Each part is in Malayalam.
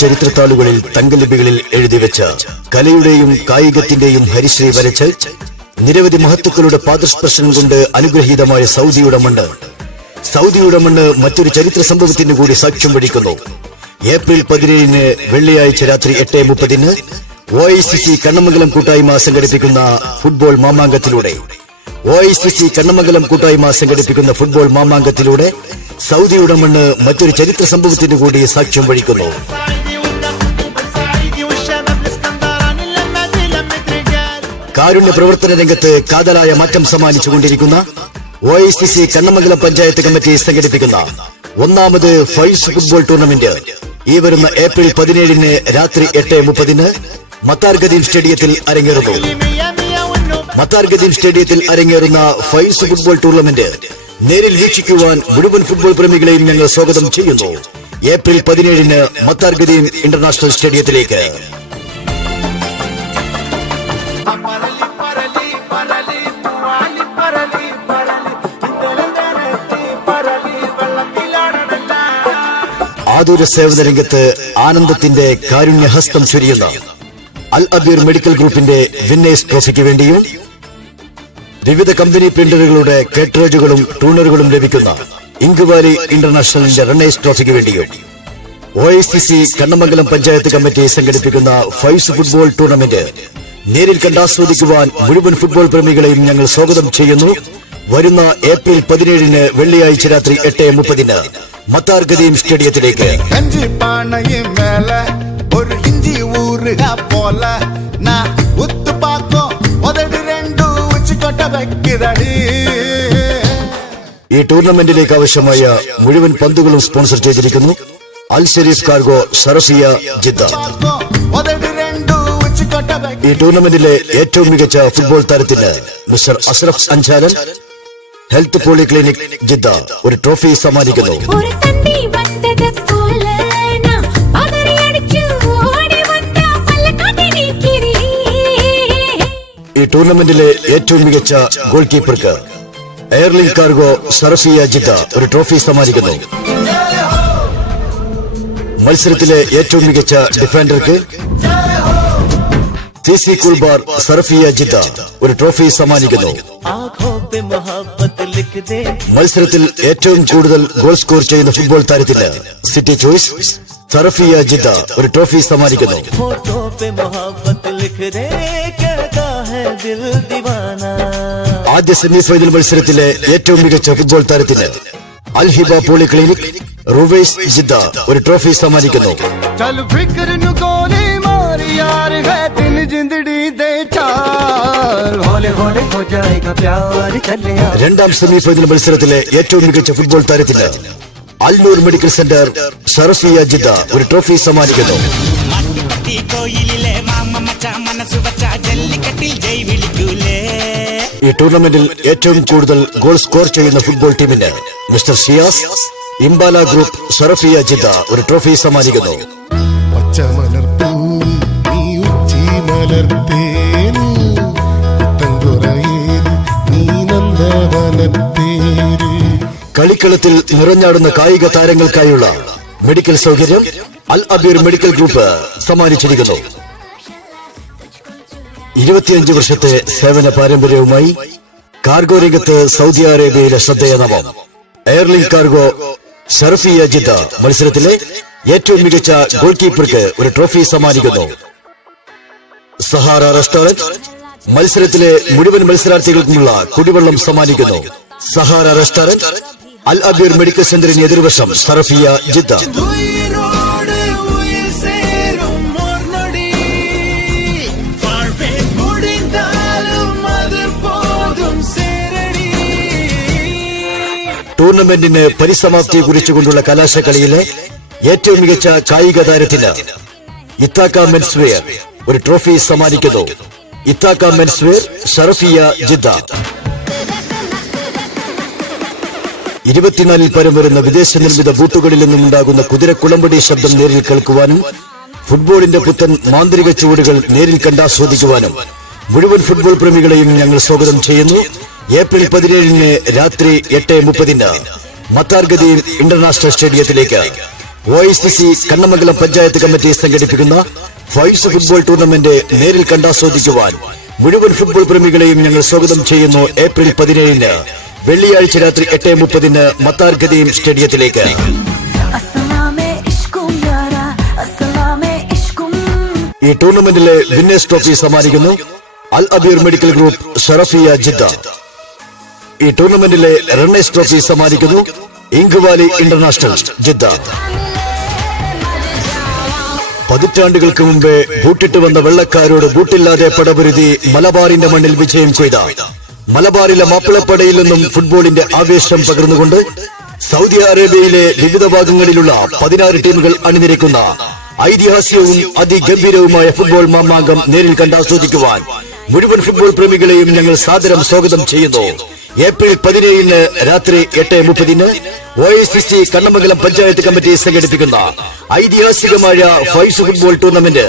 ചരിത്രത്താളുകളിൽ തങ്കലിപികളിൽ എഴുതിവെച്ച കലയുടെയും കായികത്തിന്റെയും ഹരിശ്രീ വരച്ച് നിരവധി മഹത്തുക്കളുടെ പാദസ്പർശനം കൊണ്ട് അനുഗ്രഹീതമായ സൗദിയുടെ മണ്ണ് മറ്റൊരു ചരിത്ര സംഭവത്തിന് കൂടി സാക്ഷ്യം വഹിക്കുന്നു. ഏപ്രിൽ 17 വെള്ളിയാഴ്ച രാത്രി 8:30 OICC കണ്ണമംഗലം കൂട്ടായ്മ സംഘടിപ്പിക്കുന്ന ഫുട്ബോൾ മാമാങ്കത്തിലൂടെ സൗദിയുടെ മണ്ണ് മറ്റൊരു ചരിത്ര സംഭവത്തിന് കൂടി സാക്ഷ്യം വഹിക്കുന്നു. കാരുണ്യ പ്രവർത്തന രംഗത്ത് കാതലായ മാറ്റം സമ്മാനിച്ചുകൊണ്ടിരിക്കുന്ന OICC കണ്ണമംഗലം പഞ്ചായത്ത് കമ്മിറ്റി സംഘടിപ്പിക്കുന്ന 1ാമത് ഫൈസ് ഫുട്ബോൾ ടൂർണമെന്റ് ഈ വരുന്ന ഏപ്രിൽ 17 രാത്രി 8:30 മത്താർ ഖദീം സ്റ്റേഡിയത്തിൽ അരങ്ങേറുന്ന ഫൈസ് ഫുട്ബോൾ ടൂർണമെന്റ് നേരിൽ വീക്ഷിക്കുവാൻ മുഴുവൻ ഫുട്ബോൾ പ്രേമികളെയും ഞങ്ങൾ സ്വാഗതം ചെയ്യുന്നു. ഏപ്രിൽ 17 മത്താർ ഖദീം ഇന്റർനാഷണൽ സ്റ്റേഡിയത്തിലേക്ക്. ആതുര സേവന രംഗത്ത് ആനന്ദത്തിന്റെ കാരുണ്യഹസ്തം ചൊരിയുന്ന അൽ അബീർ മെഡിക്കൽ ഗ്രൂപ്പിന്റെ വിന്നേഴ്സ് ട്രോഫിക്ക് വേണ്ടിയും വിവിധ കമ്പനി പ്രിന്ററുകളുടെ കേട്രേജുകളും ടൂണറുകളും ലഭിക്കുന്ന ഇങ്ക് വാലി ഇന്റർനാഷണലിന്റെ റണ്ണേഴ്സ് ട്രോഫിക്ക് വേണ്ടിയും OICC കണ്ണമംഗലം പഞ്ചായത്ത് കമ്മിറ്റി സംഘടിപ്പിക്കുന്ന ഫൈസ് ഫുട്ബോൾ ടൂർണമെന്റ് നേരിൽ കണ്ടാസ്വദിക്കുവാൻ മുഴുവൻ ഫുട്ബോൾ പ്രേമികളെയും ഞങ്ങൾ സ്വാഗതം ചെയ്യുന്നു. വരുന്ന ഏപ്രിൽ 17 വെള്ളിയാഴ്ച രാത്രി 8:30 മത്താർ ഖദീം സ്റ്റേഡിയത്തിലേക്ക്. ഈ ടൂർണമെന്റിലേക്ക് ആവശ്യമായ മുഴുവൻ പന്തുകളും സ്പോൺസർ ചെയ്തിരിക്കുന്നു അൽ ഷരീഫ് കാർഗോ ഷറഫിയ ജിദ്ദ. ഈ ടൂർണമെന്റിലെ ഏറ്റവും മികച്ച ഫുട്ബോൾ താരത്തിന് mister Ashraf Anchalan health polyclinic Jeddah ഒരു ട്രോഫി സമ്മാനിക്കുന്നു. ഈ ടൂർണമെന്റിലെ ഏറ്റവും മികച്ച ഗോൾ കീപ്പർക്ക് എയർലിങ്ക് കാർഗോ ഷറഫിയ ജിദ്ദ ഒരു ട്രോഫി സമ്മാനിക്കുന്നു. മത്സരത്തിലെ ഏറ്റവും മികച്ച ഡിഫൻഡർക്ക് CC കുൽബാർ ഷറഫിയ ജിദ്ദ ഒരു ട്രോഫി സമ്മാനിക്കുന്നു. മത്സരത്തിൽ ഏറ്റവും കൂടുതൽ ഗോൾ സ്കോർ ചെയ്യുന്ന ഫുട്ബോൾ താരത്തിന് സിറ്റി ചോയ്സ് ഷറഫിയ ജിദ്ദ ഒരു ട്രോഫി സമ്മാനിക്കുന്നു. ആദ്യ സെമിഫൈനൽ മത്സരത്തിലെ ഏറ്റവും മികച്ച ഫുട്ബോൾ താരത്തിന് അൽ ഹിബ പോളിക്ലിനിക് റുവൈസ് ജിദ്ദ ഒരു ട്രോഫി സമ്മാനിക്കുന്നു. രണ്ടാം സെമിഫൈനൽ മത്സരത്തിലെ ഏറ്റവും മികച്ച ഫുട്ബോൾ താരത്തിന് Al Noor medical centre Sharafiya Jeddah ഒരു ട്രോഫി സമ്മാനിക്കുന്നു. ഈ ടൂർണമെന്റിൽ ഏറ്റവും കൂടുതൽ ഗോൾ സ്കോർ ചെയ്യുന്ന ഫുട്ബോൾ ടീമിന് mister Shiyas Imbala group Sharafiya Jeddah ഒരു ട്രോഫി സമ്മാനിക്കുന്നു. കളിക്കളത്തിൽ നിറഞ്ഞാടുന്ന കായിക താരങ്ങൾക്കായുള്ള മെഡിക്കൽ സൗകര്യം അൽ അബീർ മെഡിക്കൽ ഗ്രൂപ്പ് സമ്മാനിച്ചിരിക്കുന്നു. 25 വർഷത്തെ സേവന പാരമ്പര്യവുമായി കാർഗോ രംഗത്ത് സൗദി അറേബ്യയിലെ ശ്രദ്ധേയ നവം എയർലിങ്ക് കാർഗോ ഷറഫിയ ജിദ്ദ മത്സരത്തിലെ ഏറ്റവും മികച്ച ഗോൾ കീപ്പർക്ക് ഒരു ട്രോഫി സമ്മാനിക്കുന്നു. സഹാറ റെസ്റ്റോറന്റ് മത്സരത്തിലെ മുഴുവൻ മത്സരാർത്ഥികൾക്കുമുള്ള കുടിവെള്ളം സമ്മാനിക്കുന്നു. Sahara restaurant Al Abeer medical സെന്ററിന് എതിർവശം ഷറഫിയ ജിദ്ദ. ടൂർണമെന്റിന് പരിസമാപ്തി കുറിച്ചുകൊണ്ടുള്ള കലാശക്കളിയിലെ ഏറ്റവും മികച്ച കായിക താരത്തിന് ഇത്താക്ക മെൻസ് വെയർ ഒരു ട്രോഫി സമ്മാനിക്കുന്നു. Ithaca menswear, Sharafiya, Jeddah. 24 പരം വരുന്ന വിദേശ നിർമ്മിത ബൂട്ടുകളിൽ നിന്നുണ്ടാകുന്ന കുതിരക്കുളമ്പടി ശബ്ദം നേരിൽ കേൾക്കുവാനും ഫുട്ബോളിന്റെ പുത്തൻ മാന്ത്രിക ചുവടുകൾ നേരിൽ കണ്ടാസ്വദിക്കുവാനും മുഴുവൻ ഫുട്ബോൾ പ്രേമികളെയും ഞങ്ങൾ സ്വാഗതം ചെയ്യുന്നു. ഏപ്രിൽ 17 രാത്രി 8:30 മത്താർ ഗദീം ഇന്റർനാഷണൽ സ്റ്റേഡിയത്തിലേക്ക് OICC കണ്ണമംഗലം പഞ്ചായത്ത് കമ്മിറ്റി സംഘടിപ്പിക്കുന്ന ഫൈവ്സ് ഫുട്ബോൾ ടൂർണമെന്റ് നേരിൽ കണ്ടാസ്വദിക്കുവാൻ മുഴുവൻ ഫുട്ബോൾ പ്രേമികളെയും ഞങ്ങൾ സ്വാഗതം ചെയ്യുന്നു. ഏപ്രിൽ 17 വെള്ളിയാഴ്ച രാത്രി 8:30 മത്താർ ഗദീം സ്റ്റേഡിയത്തിലേക്ക്. ഈ ടൂർണമെന്റിലെ വിന്നേഴ്സ് ട്രോഫി സമ്മാനിക്കുന്നു Al Abeer medical group, Sharafiya, Jeddah. ഈ ടൂർണമെന്റിലെ റണ്ണേഴ്സ് ട്രോഫി സമ്മാനിക്കുന്നു ഇങ്ക് വാലി ഇന്റർനാഷണൽ, ജിദ്ദ. പതിറ്റാണ്ടുകൾക്ക് മുമ്പേ ബൂട്ടിട്ട് വന്ന വെള്ളക്കാരോട് ബൂട്ടില്ലാതെ പടപൊരുതി മലബാറിന്റെ മണ്ണിൽ വിജയം കൊയ്ത മലബാറിലെ മാപ്പിളപ്പടയിൽ നിന്നും ഫുട്ബോളിന്റെ ആവേശം പകർന്നുകൊണ്ട് സൗദി അറേബ്യയിലെ വിവിധ ഭാഗങ്ങളിലുള്ള 16 ടീമുകൾ അണിനിരക്കുന്ന ഐതിഹാസികവും അതിഗംഭീരവുമായ ഫുട്ബോൾ മാമാങ്കം നേരിൽ കണ്ടാസ്വദിക്കുവാൻ മുഴുവൻ ഫുട്ബോൾ പ്രേമികളെയും ഞങ്ങൾ സാദരം സ്വാഗതം ചെയ്യുന്നു. ഏപ്രിൽ 17 രാത്രി 8:30 OICC കണ്ണമംഗലം പഞ്ചായത്ത് കമ്മിറ്റി സംഘടിപ്പിക്കുന്ന ഐതിഹാസികമായ ഫൈവ്സ് ഫുട്ബോൾ ടൂർണമെന്റ്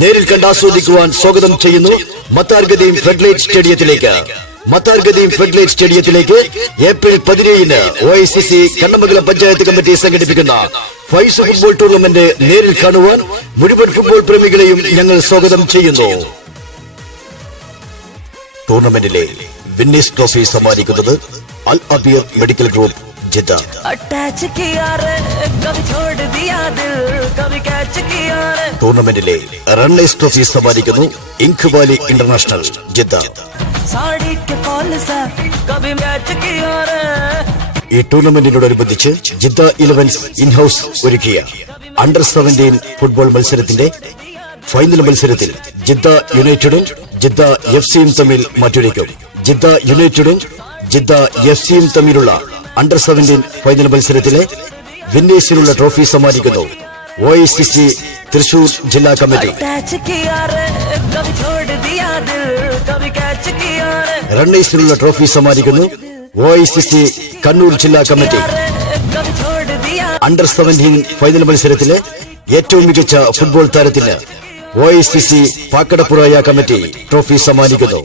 നേരിൽ കണ്ടാസ്വദിക്കുവാൻ സ്വാഗതം ചെയ്യുന്നു മത്താർ ഗദീം ഫെഡറേറ്റ് സ്റ്റേഡിയത്തിലേക്ക്. മത്താർ ഗദീം ഫെഡറേറ്റ് സ്റ്റേഡിയത്തിലേക്ക് April 17 OICC Kannamangalam panchayat committee സംഘടിപ്പിക്കുന്ന ഫൈവ്സ് ഫുട്ബോൾ ടൂർണമെന്റ് നേരിൽ കാണുവാൻ മുഴുവൻ ഫുട്ബോൾ പ്രേമികളെയും ഞങ്ങൾ സ്വാഗതം ചെയ്യുന്നു. ടൂർണമെന്റിലെ വിന്നേഴ്സ് ട്രോഫി സമ്മാനിക്കുന്നത് Al Abeer medical group, Jeddah. ടൂർണമെന്റിലെ റണ്ണേഴ്സ് ട്രോഫി സമ്മാനിക്കുന്നു ഇങ്ക് വാലി ഇന്റർനാഷണൽ, ജിദ്ദ. ഈ ടൂർണമെന്റിനോടനുബന്ധിച്ച് ജിദ്ദ 11 ഇൻഹൌസ് ഒരുക്കിയ അണ്ടർ 17 ഫുട്ബോൾ മത്സരത്തിന്റെ ഫൈനൽ മത്സരത്തിൽ ജിദ്ദ യുണൈറ്റഡും ജിദ്ദ FC-യും തമ്മിൽ മാറ്റുരയ്ക്കും. ജിദ്ദ യുണൈറ്റഡും ജിദ്ദ FC-യും തമ്മിലുള്ള അണ്ടർ 17 ഫൈനൽ മത്സരത്തിലെ വിന്നേഴ്സിനുള്ള ട്രോഫി സമ്മാനിക്കുന്നു OICC തൃശൂർ ജില്ലാ കമ്മിറ്റി. റണ്ണേഴ്സിനുള്ള ട്രോഫി സമ്മാനിക്കുന്നു OICC കണ്ണൂർ ജില്ലാ കമ്മിറ്റി. അണ്ടർ 17 ഫൈനൽ മത്സരത്തിലെ ഏറ്റവും മികച്ച ഫുട്ബോൾ താരത്തിന് OICC പാക്കടപ്പുറായ കമ്മിറ്റി ട്രോഫി സമ്മാനിക്കുന്നു.